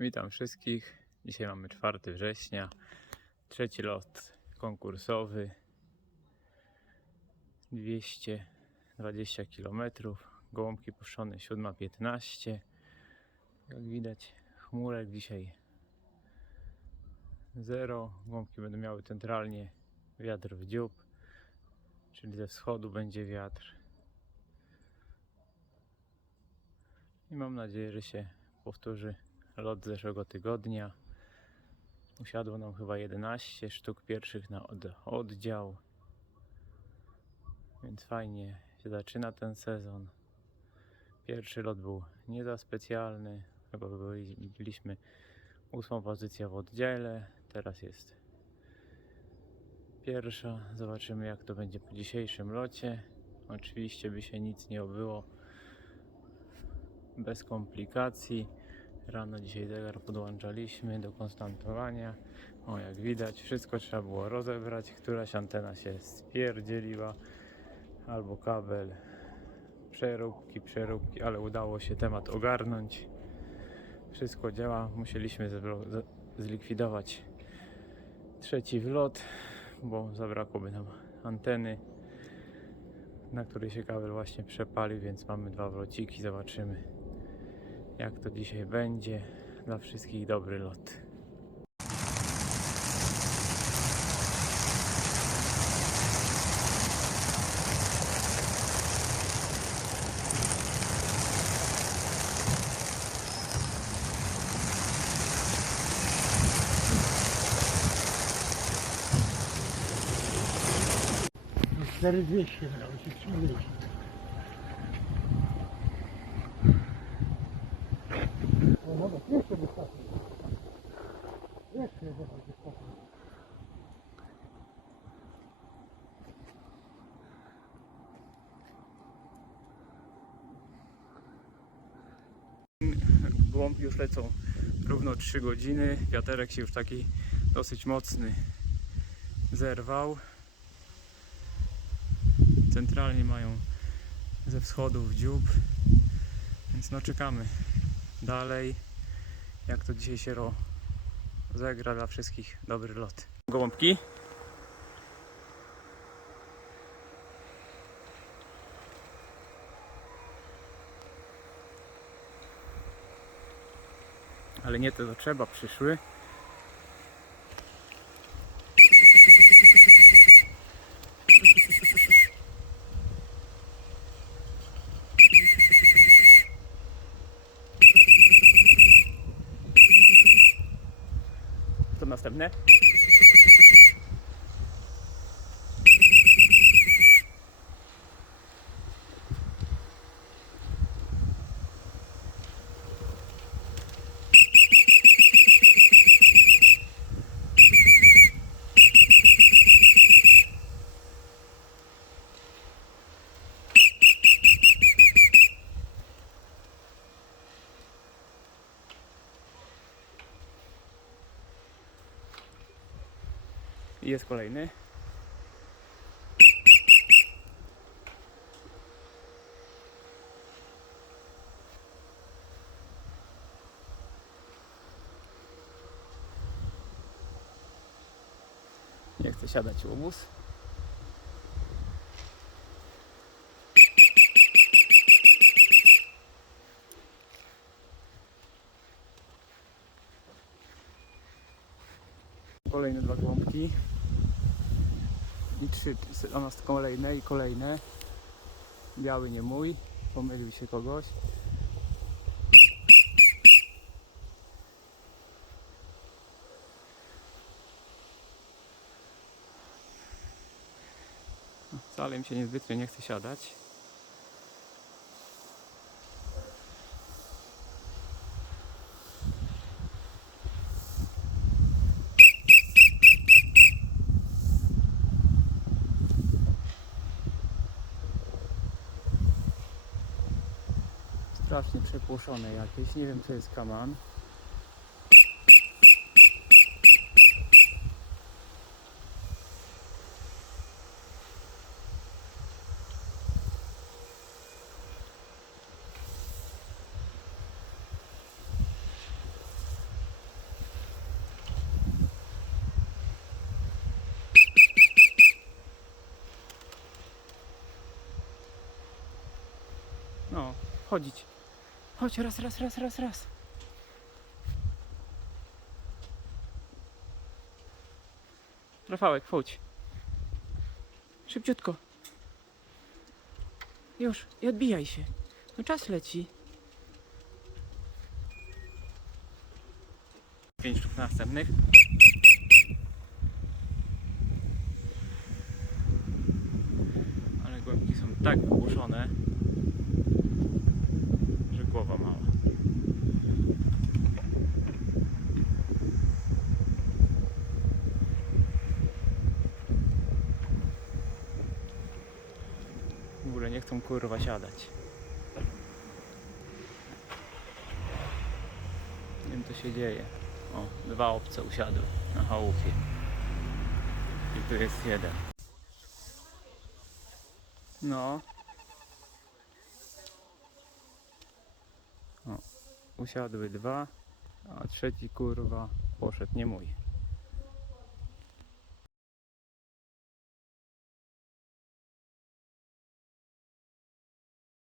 Witam wszystkich. Dzisiaj mamy 4 września. Trzeci lot konkursowy. 220 km. Gołąbki puszczone 7.15. Jak widać, chmurek dzisiaj zero. Gołąbki będą miały centralnie wiatr w dziób, czyli ze wschodu będzie wiatr. I mam nadzieję, że się powtórzy lot zeszłego tygodnia. Usiadło nam chyba 11 sztuk pierwszych na od, oddział. Więc fajnie się zaczyna ten sezon. Pierwszy lot był nie za specjalny, chyba byli- byliśmy ósmą pozycję w oddziale. Teraz jest pierwsza. Zobaczymy jak to będzie po dzisiejszym locie. Oczywiście by się nic nie obyło bez komplikacji. Rano dzisiaj zegar podłączaliśmy do konstantowania. O, jak widać, wszystko trzeba było rozebrać. Któraś antena się spierdzieliła, albo kabel. Przeróbki, przeróbki, ale udało się temat ogarnąć. Wszystko działa. Musieliśmy zlikwidować trzeci wlot, bo zabrakłoby nam anteny, na której się kabel właśnie przepalił, więc mamy dwa wlociki. Zobaczymy jak to dzisiaj będzie. Dla wszystkich dobry lot. 4200 brał Gołąbki już lecą równo 3 godziny. Wiaterek się już taki dosyć mocny zerwał. Centralnie mają ze wschodu w dziób. Więc no czekamy dalej. Jak to dzisiaj się ro- rozegra dla wszystkich dobry lot. Gołąbki. Ale nie te co trzeba przyszły. To następne. I jest kolejny. Nie chce siadać łobuz. Kolejne dwa gołąbki i trzy a nas kolejne i kolejne. Biały nie mój, pomylił się kogoś. Wcale mi się niezbytnio nie chce siadać. strasznie przepłoszone jakieś. Nie wiem, co jest kaman. No, chodzić. Chodź, raz, raz, raz, raz, raz. Rafałek, chodź. Szybciutko. Już, i odbijaj się. No czas leci. Pięć sztuk następnych. Ale głębki są tak wygłuszone, Chcą kurwa siadać. Nie wiem co się dzieje. O, dwa obce usiadły na chałupie. I tu jest jeden. No. O, usiadły dwa, a trzeci kurwa poszedł nie mój.